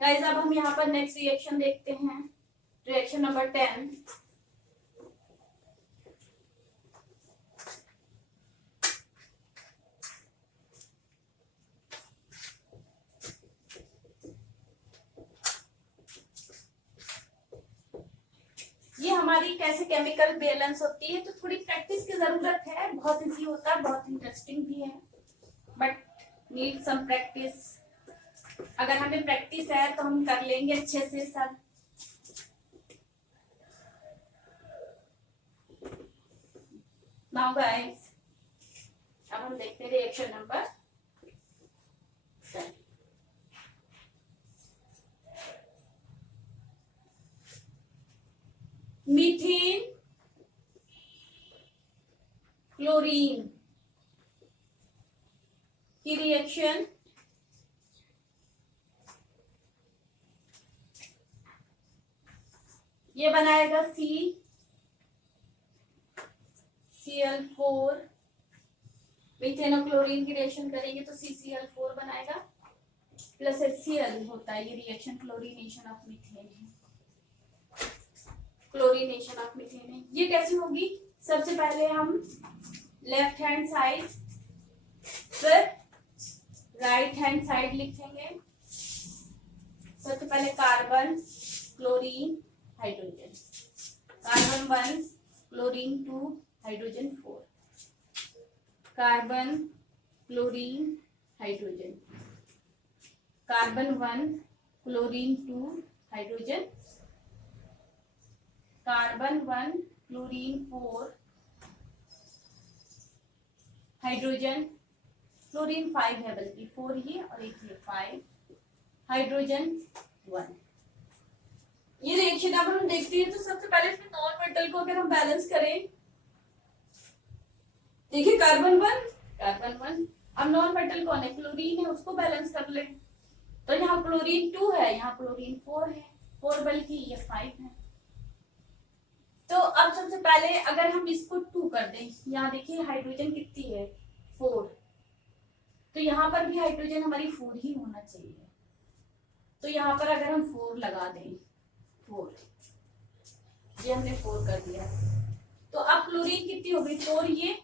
Guys अब हम यहाँ पर नेक्स्ट रिएक्शन देखते हैं, रिएक्शन नंबर 10। ये हमारी कैसे केमिकल बैलेंस होती है, तो थोड़ी प्रैक्टिस की जरूरत है। बहुत इजी होता है, बहुत इंटरेस्टिंग भी है, बट नीड सम प्रैक्टिस। अगर हमें प्रैक्टिस है तो हम कर लेंगे अच्छे से सब। नाउ गाइस अब हम देखते हैं रिएक्शन नंबर 10। मीथेन क्लोरीन की रिएक्शन ये बनाएगा CCl4। मीथेन और क्लोरीन की रिएक्शन करेंगे तो CCl4 बनाएगा प्लस HCl होता है। ये रिएक्शन क्लोरीनेशन ऑफ मीथेन है, क्लोरीनेशन ऑफ मीथेन है। ये कैसी होगी? सबसे पहले हम लेफ्ट हैंड साइड फिर राइट हैंड साइड लिखेंगे। सबसे पहले carbon chlorine hydrogen, carbon 1 chlorine 2 hydrogen 4, carbon chlorine hydrogen, carbon 1 chlorine 2 hydrogen, carbon 1 chlorine 4 hydrogen, chlorine 5 है बल्कि 4 ये और एक ये 5, हाइड्रोजन 1। ये रिएक्शन अब हम देखते हैं तो सबसे पहले इसमें नॉन मेटल को अगर हम बैलेंस करें, देखिए कार्बन 1, अब नॉन मेटल कौन है? क्लोरीन है, उसको बैलेंस कर ले। तो यहाँ क्लोरीन 2 है, यहाँ क्लोरीन 4 है, 4 बल्कि ये 5 है। तो अब सबसे पहले अगर हम इसको 2 कर दें, यहाँ देखिए हाइड्रोजन कितनी है? 4, तो यहाँ पर भी हाइड्रोजन हमारी 4 ही होना चाहिए। तो यहाँ पर अगर हम 4 लगा दें, 4, ये हमने 4 कर दिया, तो अब क्लोरीन कितनी हो गई? 4 ये,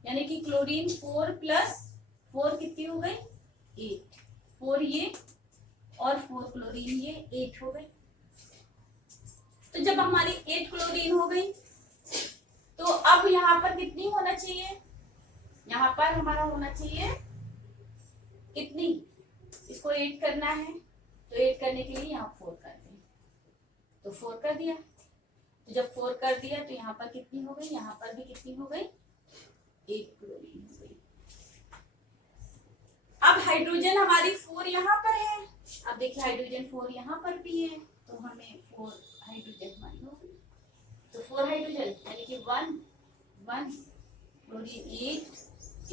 यानी कि क्लोरीन 4 प्लस 4 कितनी हो गई? 8, 4 ये और 4 क्लोरीन ये 8 हो गई। तो जब हमारी 8 क्लोरीन हो गई तो अब यहाँ पर कितनी होना चाहिए? यहाँ पर हमारा होना चाहिए कितनी? इसको 8 करना है, तो 8 करने के लिए यहाँ 4 कर दें, तो 4 कर दिया। तो जब 4 कर दिया तो यहाँ पर कितनी हो गई? यहाँ पर भी कितनी हो गई? 8 क्लोरीन हो गई। अब हाइड्रोजन हमारी 4 यहाँ पर है, अब देखिए हाइड्रोजन 4 यहाँ पर भी है, तो हमें 4 हाइड्रोजन हमारी हो गई। तो 4 हाइड्रोजन यानी कि 1 क्लोरीन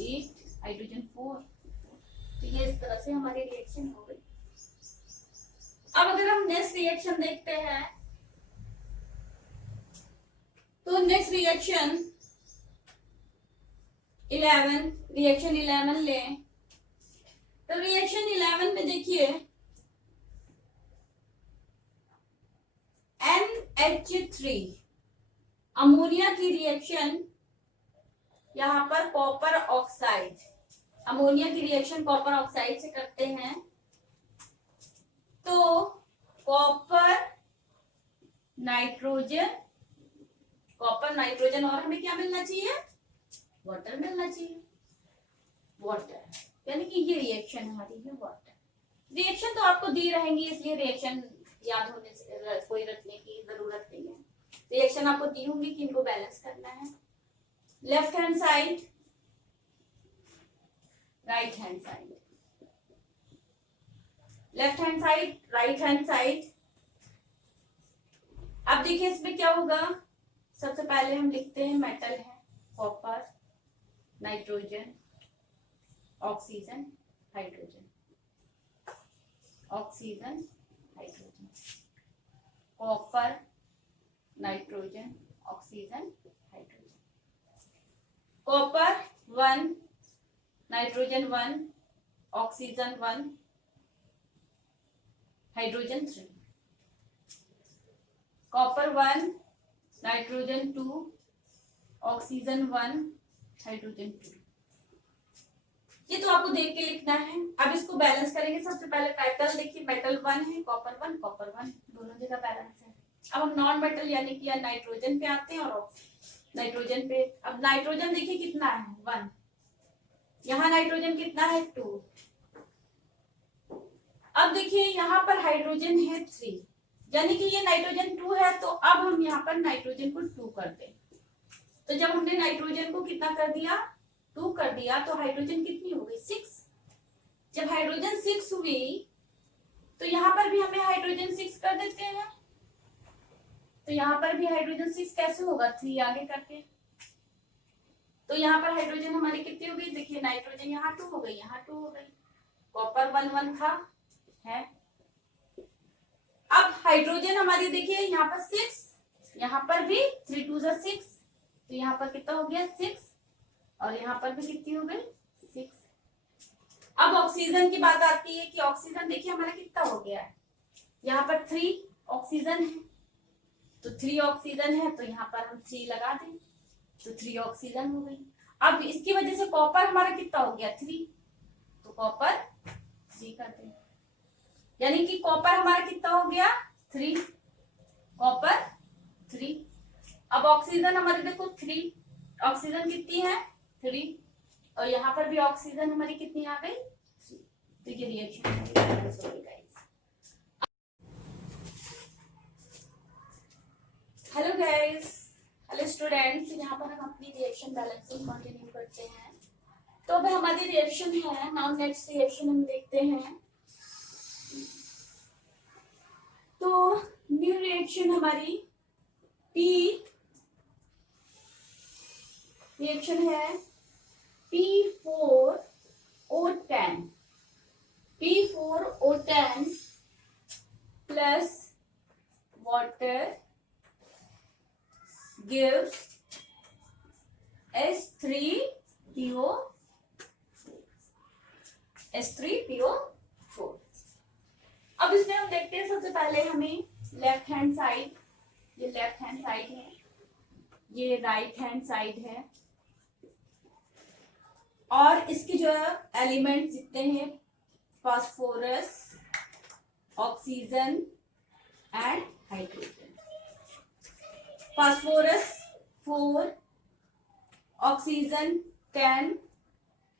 8 हाइड्रोजन 4। तो ये इस तरह से हमारी रिएक्शन हो गई। अब अगर हम नेक्स्ट रिएक्शन देखते हैं तो नेक्स्ट रिएक्शन 11, रिएक्शन 11 लें। तो रिएक्शन 11 में देखिए NH3 अमोनिया की रिएक्शन, यहाँ पर कॉपर ऑक्साइड, अमोनिया की रिएक्शन कॉपर ऑक्साइड से करते हैं। तो कॉपर नाइट्रोजन और हमें क्या मिलना चाहिए? वाटर मिलना चाहिए, वाटर, यानी कि ये रिएक्शन हमारी है वाटर। रिएक्शन तो आपको दी रहेंगी, इसलिए रिएक्शन याद होने से कोई रखने की जरूरत नहीं है। रिएक्शन आपको दी होंगी कि इनको बैलेंस करना है। Left hand side, right hand side, left hand side, right hand side. अब देखिए इसमें क्या होगा? सबसे पहले हम लिखते हैं मेटल है copper, nitrogen, oxygen, hydrogen, oxygen, hydrogen, copper, nitrogen, oxygen, hydrogen, copper 1, nitrogen 1, oxygen 1, hydrogen 3, copper 1, nitrogen 2, oxygen 1, hydrogen 2। ये तो आपको देख के लिखना है। अब इसको बैलेंस करेंगे। सबसे पहले मेटल देखिए, मेटल 1 है, कॉपर 1, कॉपर 1, दोनों जगह बैलेंस है। अब हम नॉन मेटल यानी कि नाइट्रोजन पे आते हैं और नाइट्रोजन पे। अब नाइट्रोजन देखिए कितना है 1, यहाँ नाइट्रोजन कितना है 2। अब देखिए यहाँ पर हाइड्रोजन है 3, यानी कि ये नाइट्रोजन 2 है, तो अब हम यहाँ पर नाइट्रोजन को 2 कर दें। तो जब हमने नाइट्रोजन को कितना कर दिया 2 कर दिया, तो हाइड्रोजन कितनी हो गई 6। जब हाइड्रोजन 6 हुई तो यहाँ पर भी हमें हाइड्रोजन 6 कर देते हैं। तो यहाँ पर भी हाइड्रोजन 6 कैसे होगा 3 आगे करके। तो यहाँ पर हाइड्रोजन हमारी कितनी हो गई, देखिए नाइट्रोजन यहाँ 2 हो गई, यहाँ 2 हो गई, कॉपर 1 1 था है। अब हाइड्रोजन हमारी देखिए यहाँ पर 6, यहाँ पर भी 3 2 6, तो यहाँ पर कितना हो गया 6, और यहाँ पर भी कितनी हो गई 6। अब ऑक्सीजन की बात आती है कि ऑक्सीजन देखिए हमारा कितना हो गया है, यहाँ पर 3 ऑक्सीजन है, तो 3 ऑक्सीजन है, तो यहाँ पर हम 3 लगा दें, तो 3 ऑक्सीजन हो गई। अब इसकी वजह से कॉपर हमारा कितना हो गया 3, तो कॉपर 3 कर दें, यानी कि कॉपर हमारा कितना हो गया 3, कॉपर 3। अब ऑक्सीजन हमारी देखो 3, ऑक्सीजन कितनी है 3, और यहाँ पर भी ऑक्सीजन हमारी कितनी आ गई 3। तो ये reaction. Hello guys, hello students, यहाँ पर हम अपनी रिएक्शन बैलेंसिंग कंटिन्यू करते हैं। तो अब हमारी रिएक्शन है, नाउ नेक्स्ट रिएक्शन हम देखते हैं। तो न्यू रिएक्शन हमारी रिएक्शन है P4O10, P4O10 plus water gives H3PO4। अब इसमें हम देखते हैं, सबसे पहले हमें लेफ्ट हैंड साइड, ये लेफ्ट हैंड साइड है, ये राइट हैंड साइड है, और इसके जो एलिमेंट जितने हैं phosphorus, oxygen and hydrogen. Phosphorus 4, oxygen 10,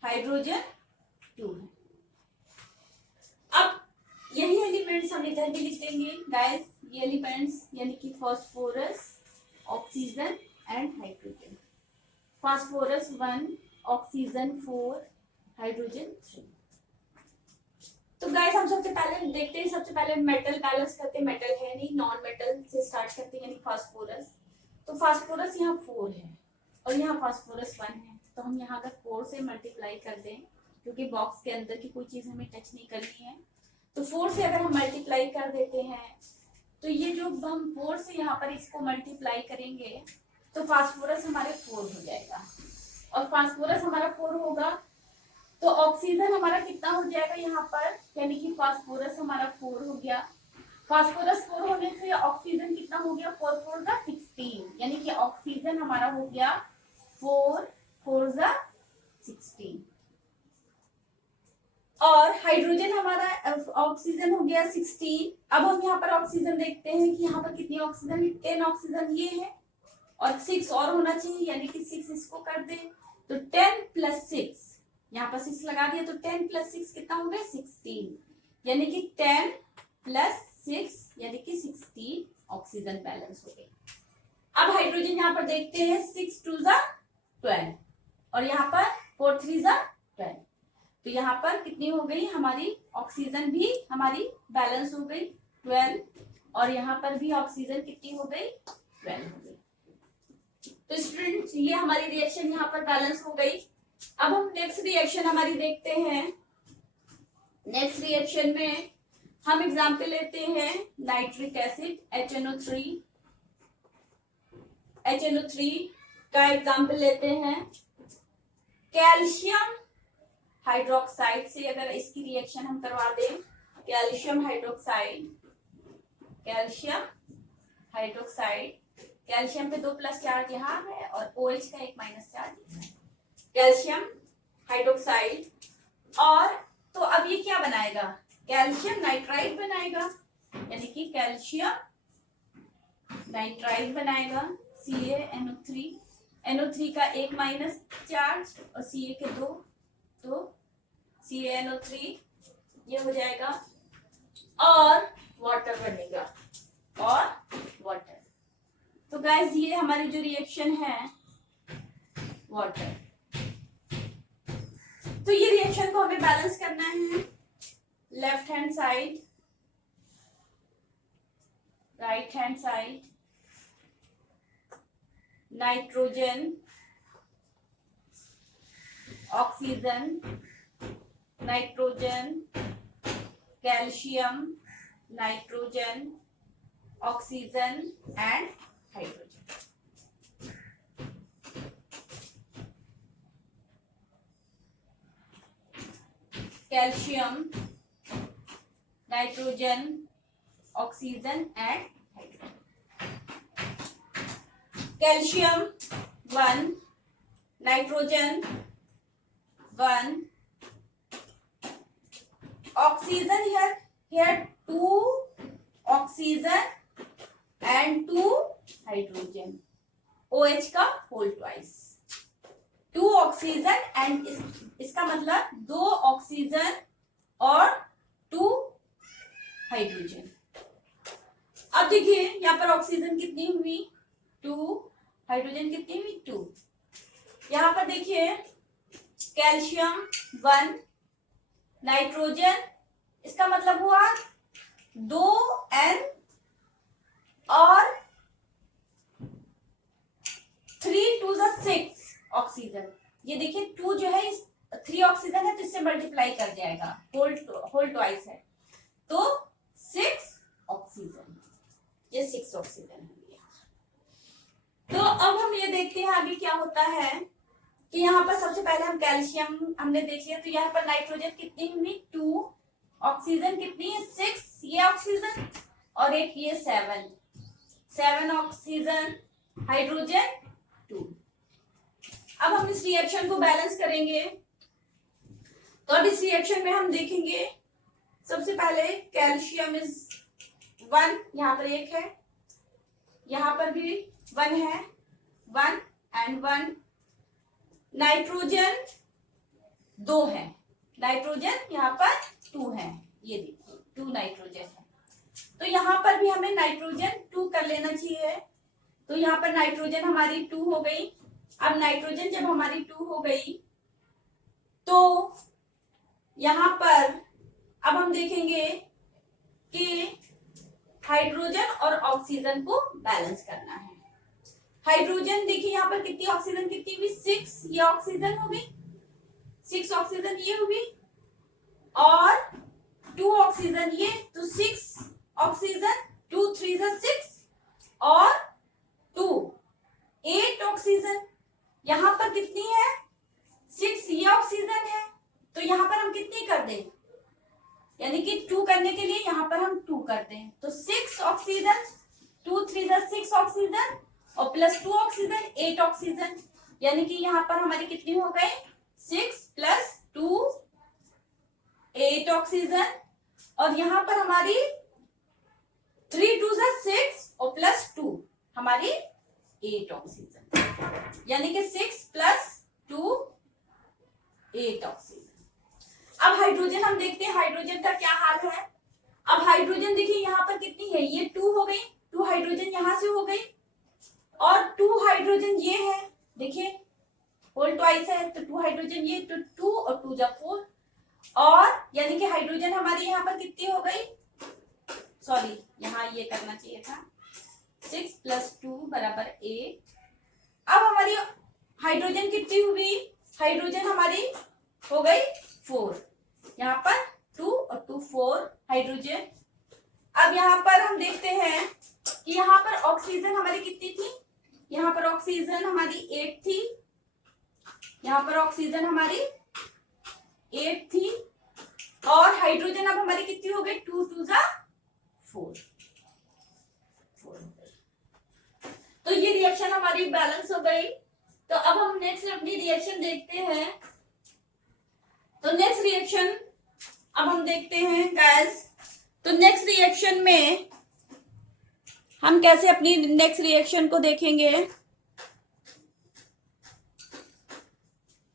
hydrogen 2 है। अब यही एलिमेंट्स हम इधर भी लिख देंगे गाइस, ये एलिमेंट्स यानी कि phosphorus, oxygen and hydrogen. Phosphorus 1, oxygen 4, hydrogen 3। तो गाइस हम सबसे पहले देखते हैं, सबसे पहले मेटल बैलेंस करते हैं। मेटल है नहीं, नॉन मेटल से स्टार्ट करते हैं, यानी फास्फोरस। तो फास्फोरस यहाँ 4 है और यहाँ फास्फोरस 1 है, तो हम यहाँ अगर 4 से मल्टीप्लाई कर दें, क्योंकि बॉक्स के अंदर की कोई चीज हमें टच नहीं करनी है, तो 4 से अगर हम मल्टीप्लाई कर देते हैं, तो ये जो हम 4 से यहाँ पर इसको मल्टीप्लाई करेंगे, तो फास्फोरस हमारे 4 हो जाएगा, और फास्फोरस हमारा 4 होगा, तो ऑक्सीजन हमारा कितना हो जाएगा यहाँ पर, यानी कि फास्फोरस हमारा 4 हो गया। फास्फोरस 4 होने से ऑक्सीजन कितना हो गया 4 4 16, यानी कि ऑक्सीजन हमारा हो गया 4 4 16, और हाइड्रोजन हमारा ऑक्सीजन हो गया 16। अब हम यहाँ पर ऑक्सीजन देखते हैं कि यहाँ पर कितनी ऑक्सीजन, 10 ऑक्सीजन ये है, और 6 और होना चाहिए, यानी कि 6 इसको कर दे, तो 10 + 6, यहाँ पर 6 लगा दिया, तो 10 + 6 कितना हो गया 16, यानी कि 10 + 6 यानी कि 16 ऑक्सीजन बैलेंस हो गई। अब हाइड्रोजन यहाँ पर देखते हैं, 6 2 12, और यहाँ पर 4 3 12, तो यहाँ पर कितनी हो गई हमारी ऑक्सीजन भी हमारी बैलेंस हो गई 12, और यहाँ पर भी ऑक्सीजन कितनी हो गई 12 हो गई। तो स्टूडेंट्स ये हमारी रिएक्शन यहाँ पर बैलेंस हो गई। अब हम नेक्स्ट रिएक्शन हमारी देखते हैं। नेक्स्ट रिएक्शन में हम एग्जाम्पल लेते हैं नाइट्रिक एसिड HNO3। HNO3 का एग्जाम्पल लेते हैं। कैल्शियम हाइड्रोक्साइड से अगर इसकी रिएक्शन हम करवा दें, calcium hydroxide, calcium hydroxide, calcium पे 2 प्लस चार्ज यहाँ है और OH का 1 माइनस चार्ज है, कैल्शियम हाइड्रोक्साइड। और तो अब ये क्या बनाएगा, कैल्शियम नाइट्राइड बनाएगा, यानी कि कैल्शियम नाइट्राइड बनाएगा, CaNO3, NO3 का 1 माइनस चार्ज और Ca के 2, तो CaNO3 ये हो जाएगा और वाटर बनेगा, और वाटर। तो गाइस ये हमारी जो रिएक्शन है वाटर। तो ये रिएक्शन को हमें बैलेंस करना है, left hand side, right hand side, nitrogen, oxygen, nitrogen, calcium, nitrogen, oxygen and hydrogen. Calcium, nitrogen, oxygen and hydrogen. Calcium 1, nitrogen 1, oxygen here 2 oxygen and 2 hydrogen, OH का whole twice, 2 oxygen and इसका मतलब 2 oxygen और 2 hydrogen. अब देखिए यहाँ पर oxygen कितनी हुई 2, हाइड्रोजन कितनी हुई 2। यहाँ पर देखिए कैल्शियम 1, नाइट्रोजन, इसका मतलब हुआ 2N और 3 2 6 ऑक्सीजन। ये देखिए 2 जो है 3 ऑक्सीजन है तो इससे मल्टीप्लाई कर जाएगा, होल ट्वाइस है तो 6 ऑक्सीजन, ये 6 ऑक्सीजन है। तो अब हम ये देखते हैं आगे क्या होता है कि यहाँ पर सबसे पहले हम कैल्शियम हमने देख लिया, तो यहाँ पर नाइट्रोजन कितनी हुई 2, ऑक्सीजन कितनी है 6, ये ऑक्सीजन और एक ये 7 ऑक्सीजन, हाइड्रोजन 2। अब हम इस रिएक्शन को बैलेंस करेंगे। तो अब इस रिएक्शन में हम देखेंगे सबसे पहले कैल्शियम इज 1, यहाँ पर 1 है, यहाँ पर भी 1 है, 1 and 1। नाइट्रोजन 2 है, नाइट्रोजन यहाँ पर 2 है, ये देखिए 2 नाइट्रोजन है, तो यहाँ पर भी हमें नाइट्रोजन 2 कर लेना चाहिए। तो यहाँ पर नाइट्रोजन हमारी 2 हो गई। अब नाइट्रोजन जब हमारी 2 हो गई तो यहाँ पर अब हम देखेंगे कि हाइड्रोजन और ऑक्सीजन को बैलेंस करना है। हाइड्रोजन देखिए यहाँ पर कितनी ऑक्सीजन कितनी हुई 6, ये ऑक्सीजन हो गई, 6 ऑक्सीजन ये हुई और 2 ऑक्सीजन ये, तो 6 ऑक्सीजन, 2 3 6 और 2 8 ऑक्सीजन। यहाँ पर कितनी है 6, ये ऑक्सीजन है तो यहाँ पर हम कितनी कर दें, यानी कि 2 करने के लिए यहाँ पर हम 2 करते हैं, तो 6 ऑक्सीजन, 2 3 6 ऑक्सीजन और प्लस 2 ऑक्सीजन 8 ऑक्सीजन, यानी कि यहाँ पर हमारी कितनी हो गई 6 प्लस 2 8 ऑक्सीजन, और यहाँ पर हमारी 3 2 6 और प्लस 2 हमारी 8 ऑक्सीजन, यानी कि 6 प्लस 2 8 ऑक्सीजन। अब हाइड्रोजन हम देखते हैं हाइड्रोजन का क्या हाल है। अब हाइड्रोजन देखिए यहाँ पर कितनी है, ये 2 हो गई, 2 हाइड्रोजन यहाँ से हो गई और 2 हाइड्रोजन ये है, देखिए होल ट्वाइस है तो 2 हाइड्रोजन ये, तो 2 और 2 जा 4, और यानी कि हाइड्रोजन हमारी यहाँ पर कितनी हो गई, सॉरी यहाँ ये करना चाहिए था 6 प्लस 2 बराबर 8। अब हमारी हाइड्रोजन कितनी हुई, हाइड्रोजन हमारी हो गई 4, यहाँ पर 2 और 2 4 हाइड्रोजन। अब यहाँ पर हम देखते हैं कि यहाँ पर ऑक्सीजन हमारी कितनी थी, यहाँ पर ऑक्सीजन हमारी 8 थी, यहाँ पर ऑक्सीजन हमारी 8 थी और हाइड्रोजन अब हमारी कितनी हो गई, 2 2 जा 4। तो ये रिएक्शन हमारी बैलेंस हो गई। तो अब हम नेक्स्ट अपनी रिएक्शन देखते हैं। तो नेक्स्ट रिएक्शन अब हम देखते हैं गाइस। तो नेक्स्ट रिएक्शन में हम कैसे अपनी नेक्स्ट रिएक्शन को देखेंगे।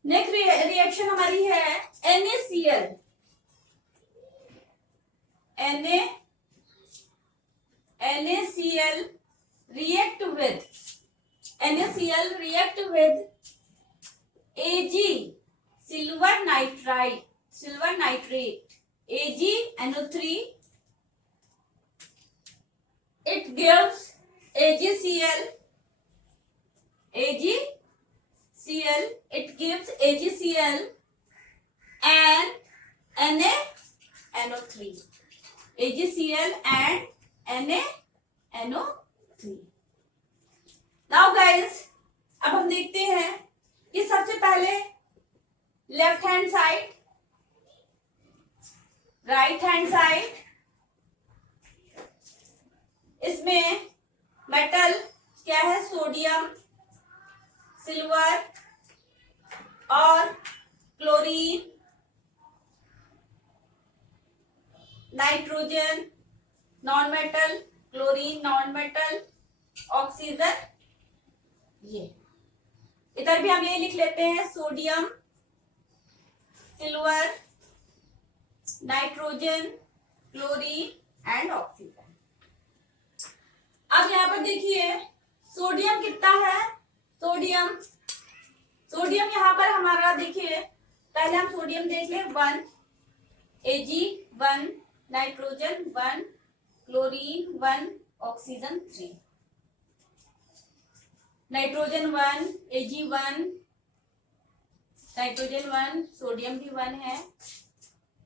नेक्स्ट रिएक्शन हमारी है NaCl NaCl react with Ag silver nitrate AgNO3, it gives AgCl, it gives AgCl and NaNO3, AgCl and NaNO3। Now guys अब हम देखते हैं कि सबसे पहले left hand side, right hand side, इसमें मेटल क्या है, सोडियम, सिल्वर और chlorine, nitrogen non metal, chlorine non metal, oxygen. ये इधर भी हम ये लिख लेते हैं, sodium, silver, nitrogen, chlorine and oxygen. अब यहाँ पर देखिए सोडियम कितना है, सोडियम यहाँ पर हमारा देखिए, पहले हम सोडियम देख ले, 1 Ag1, nitrogen 1, chlorine 1, oxygen 3, nitrogen 1, Ag1, nitrogen 1, sodium भी 1 है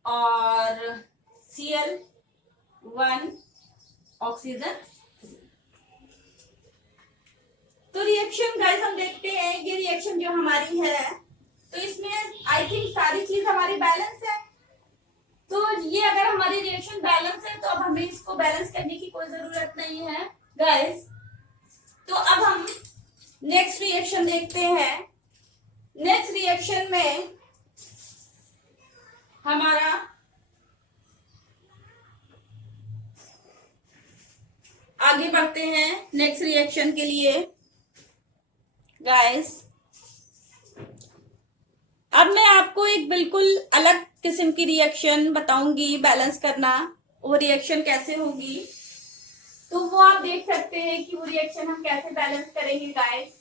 और Cl1, ऑक्सीजन। तो रिएक्शन गाइस हम देखते हैं, ये रिएक्शन जो हमारी है, तो इसमें आई थिंक सारी चीज हमारी बैलेंस है। तो ये अगर हमारी रिएक्शन बैलेंस है तो अब हमें इसको बैलेंस करने की कोई जरूरत नहीं है गाइस। तो अब हम नेक्स्ट रिएक्शन देखते हैं। नेक्स्ट रिएक्शन में हमारा आगे बढ़ते हैं नेक्स्ट रिएक्शन के लिए गाइस। अब मैं आपको एक बिल्कुल अलग किस्म की रिएक्शन बताऊंगी बैलेंस करना, वो रिएक्शन कैसे होगी, तो वो आप देख सकते हैं कि वो रिएक्शन हम कैसे बैलेंस करेंगे गाइस।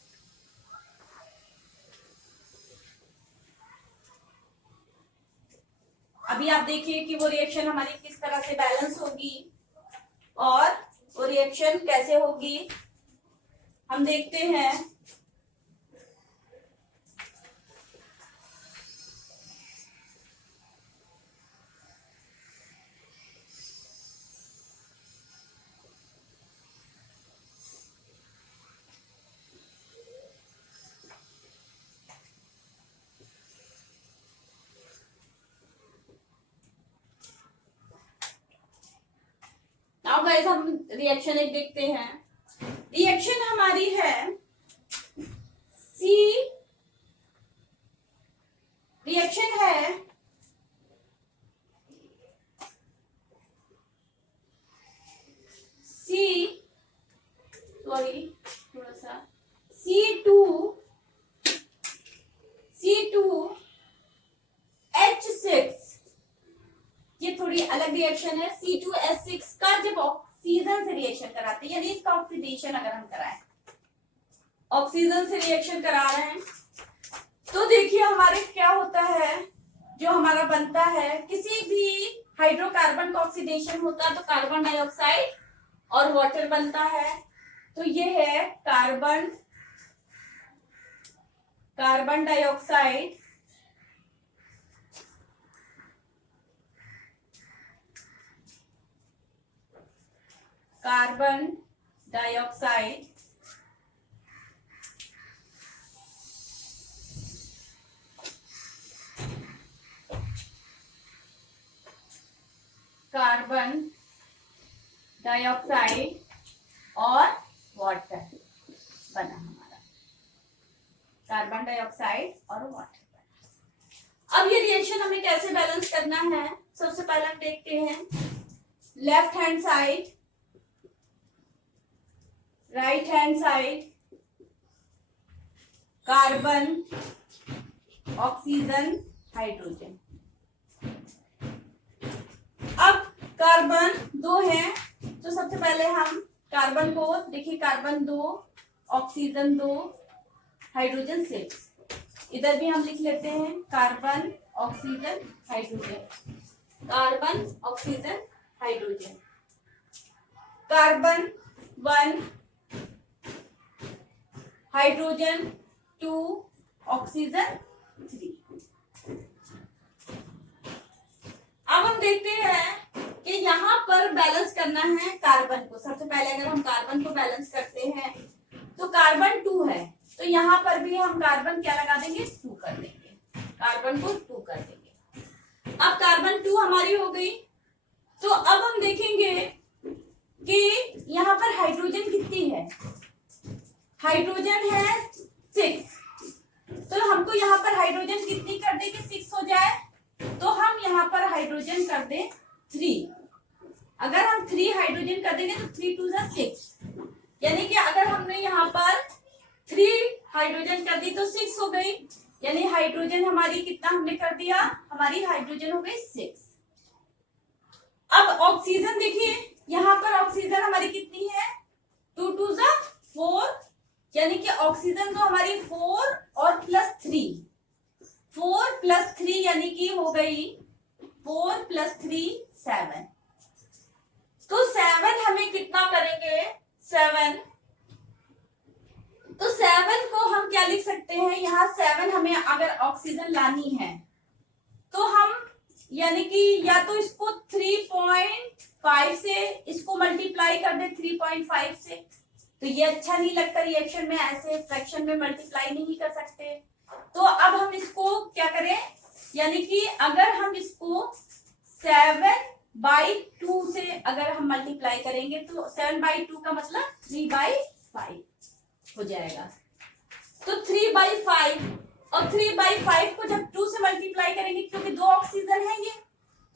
अभी आप देखिए कि वो रिएक्शन हमारी किस तरह से बैलेंस होगी और वो रिएक्शन कैसे होगी, हम देखते हैं। नाउ गाइस हम रिएक्शन एक देखते हैं। रिएक्शन हमारी है रिएक्शन है थोड़ा सा C2H6, ये थोड़ी अलग रिएक्शन है। C2H6 का जब ऑक्सीजन से रिएक्शन कराते हैं, यानी इसका ऑक्सीडेशन अगर हम कराएं, ऑक्सीजन से रिएक्शन करा रहे हैं, तो देखिए हमारे क्या होता है, जो हमारा बनता है, किसी भी हाइड्रोकार्बन का ऑक्सीडेशन होता है तो कार्बन डाइऑक्साइड और वाटर बनता है। तो ये है carbon dioxide, carbon dioxide carbon dioxide और वाटर बना हमारा, कार्बन डाइऑक्साइड और वाटर बना। अब ये रिएक्शन हमें कैसे बैलेंस करना है, सबसे पहले हम देखते हैं left hand side, right hand side, carbon, oxygen, hydrogen. अब कार्बन 2 है, तो सबसे पहले हम कार्बन को देखिए, कार्बन 2, ऑक्सीजन 2, हाइड्रोजन 6। इधर भी हम लिख लेते हैं carbon, oxygen, hydrogen, carbon, oxygen, hydrogen. Carbon 1, hydrogen 2, oxygen 3। अब हम देखते हैं कि यहाँ पर बैलेंस करना है कार्बन को। सबसे पहले अगर हम कार्बन को बैलेंस करते हैं तो कार्बन 2 है, तो यहाँ पर भी हम कार्बन क्या लगा देंगे, 2 कर देंगे, कार्बन को 2 कर देंगे। अब कार्बन 2 हमारी हो गई। तो अब हम देखेंगे कि यहाँ पर हाइड्रोजन कितनी है, हाइड्रोजन है 6, तो हमको यहाँ पर हाइड्रोजन कितनी कर दे कि 6 हो जाए, तो हम यहाँ पर हाइड्रोजन कर दें 3। अगर हम 3 हाइड्रोजन कर देंगे तो 3 2 6, यानी कि अगर हमने यहाँ पर 3 हाइड्रोजन कर दी तो 6 हो गई, यानी हाइड्रोजन हमारी कितना हमने कर दिया, हमारी हाइड्रोजन हो गई 6। अब ऑक्सीजन देखिए, यहाँ पर ऑक्सीजन हमारी कितनी है, 2 2 4, यानी कि ऑक्सीजन तो हमारी 4 और प्लस 3, 4 प्लस 3 यानी कि हो गई 4 प्लस 3 7। तो 7 हमें कितना करेंगे, 7, तो 7 को हम क्या लिख सकते हैं, यहाँ 7 हमें अगर ऑक्सीजन लानी है तो हम यानी कि या तो इसको 3.5 से इसको मल्टीप्लाई कर दे 3.5 से, तो ये अच्छा नहीं लगता रिएक्शन में, ऐसे फ्रैक्शन में मल्टीप्लाई नहीं कर सकते। तो अब हम इसको क्या करें, यानी कि अगर हम इसको 7/2 से अगर हम मल्टीप्लाई करेंगे तो 7/2 का मतलब 3/5 हो जाएगा। तो 3/5 और 3/5 को जब 2 से मल्टीप्लाई करेंगे, क्योंकि 2 ऑक्सीजन है ये,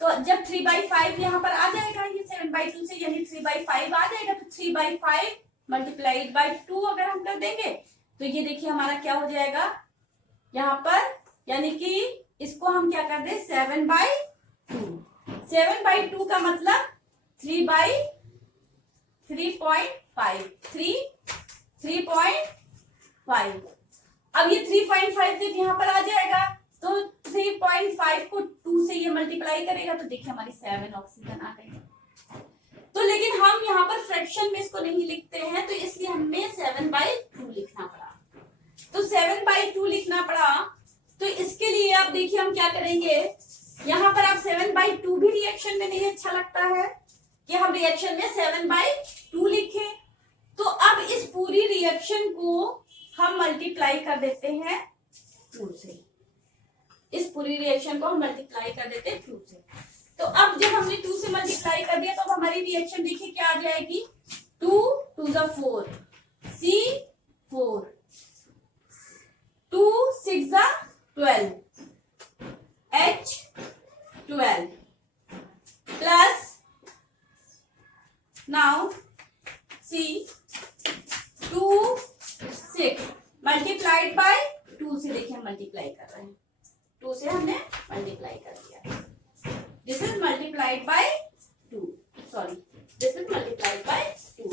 तो जब 3/5 यहाँ पर आ जाएगा, ये 7/2 से यानी 3/5 आ जाएगा, तो 3/5 मल्टीप्लाइड बाई 2 अगर हम कर देंगे तो ये देखिए हमारा क्या हो जाएगा यहाँ पर, यानी कि इसको हम क्या कर दे 7/2। 7/2 का मतलब 3/5। अब ये 3.5 जब यहाँ पर आ जाएगा तो 3.5 को 2 से ये मल्टीप्लाई करेगा, तो देखिए हमारी 7 ऑक्सीजन आ गई। तो लेकिन हम यहाँ पर फ्रैक्शन में इसको नहीं लिखते हैं, तो इसलिए हमें 7/2 लिखना पड़ा। तो 7/2 लिखना पड़ा, तो इसके लिए आप देखिए हम क्या करेंगे, यहाँ पर आप 7/2 भी रिएक्शन में नहीं अच्छा लगता है कि हम रिएक्शन में 7/2 लिखें, तो अब इस पूरी रिएक्शन को हम मल्टीप्लाई कर देते हैं 2 से, इस पूरी रिएक्शन को हम मल्टीप्लाई कर देते हैं 2 से। तो अब जब हमने 2 से मल्टीप्लाई कर दिया तो अब हमारी रिएक्शन देखिए क्या आ जाएगी, 2 2 4, C4, 2 6 12, H12 plus now C2 6 multiplied by 2 से, देखिए हम मल्टीप्लाई कर रहे हैं, 2 से हमने मल्टीप्लाई कर दिया, this is multiplied by 2, sorry, this is multiplied by 2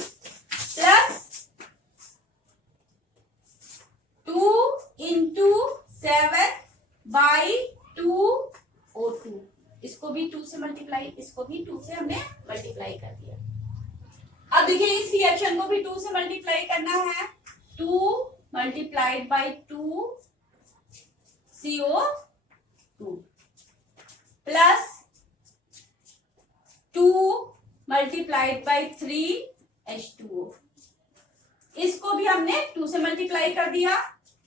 plus 2 into 7/2 O2, इसको भी 2 से मल्टीप्लाई, इसको भी 2 से हमने मल्टीप्लाई कर दिया। अब देखिए इस रिएक्शन को भी 2 से मल्टीप्लाई करना है, 2 multiplied by 2 CO2 plus 2 multiplied by 3 H2O, इसको भी हमने 2 से मल्टीप्लाई कर दिया,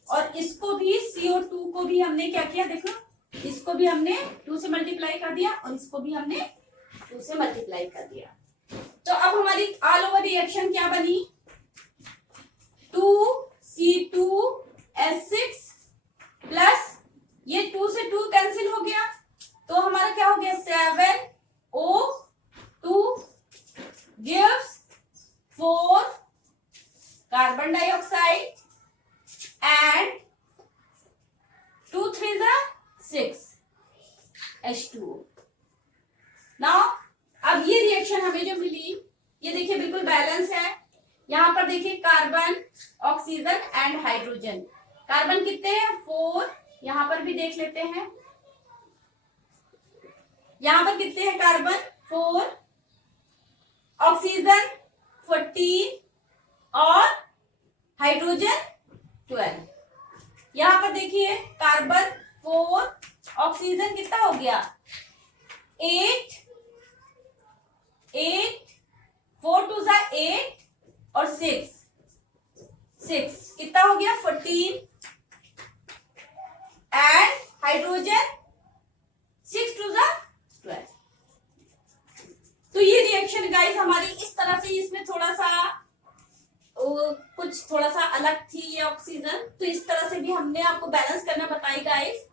और इसको भी CO2 को भी हमने क्या किया, देखो इसको भी हमने 2 से मल्टीप्लाई कर दिया और इसको भी हमने 2 से मल्टीप्लाई कर दिया। तो अब हमारी ऑल ओवर रिएक्शन क्या बनी, 2C2H6 प्लस ये 2 से 2 कैंसिल हो गया, तो हमारा क्या हो गया 7O2 gives 4 carbon dioxide and 2 3 6 H2O। Now अब ये रिएक्शन हमें जो मिली, ये देखिए बिल्कुल बैलेंस है। यहां पर देखिए carbon, oxygen and hydrogen. Carbon कितने हैं 4, यहां पर भी देख लेते हैं, यहां पर कितने हैं कार्बन 4, ऑक्सीजन 14 और हाइड्रोजन 12। यहां पर देखिए कार्बन 4, ऑक्सीजन कितना हो गया 8 4 2 8 और 6 कितना हो गया 14 एंड हाइड्रोजन 6 2 12। तो ये रिएक्शन गाइस हमारी इस तरह से, इसमें थोड़ा सा कुछ थोड़ा सा अलग थी ये ऑक्सीजन, तो इस तरह से भी हमने आपको बैलेंस करना बताई गाइस।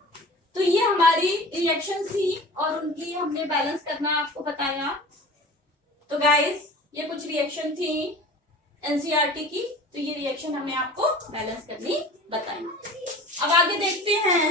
तो ये हमारी रिएक्शन थी और उनकी हमने बैलेंस करना आपको बताया। तो गाइस ये कुछ रिएक्शन थी एनसीईआरटी की, तो ये रिएक्शन हमने आपको बैलेंस करनी बताई। अब आगे देखते हैं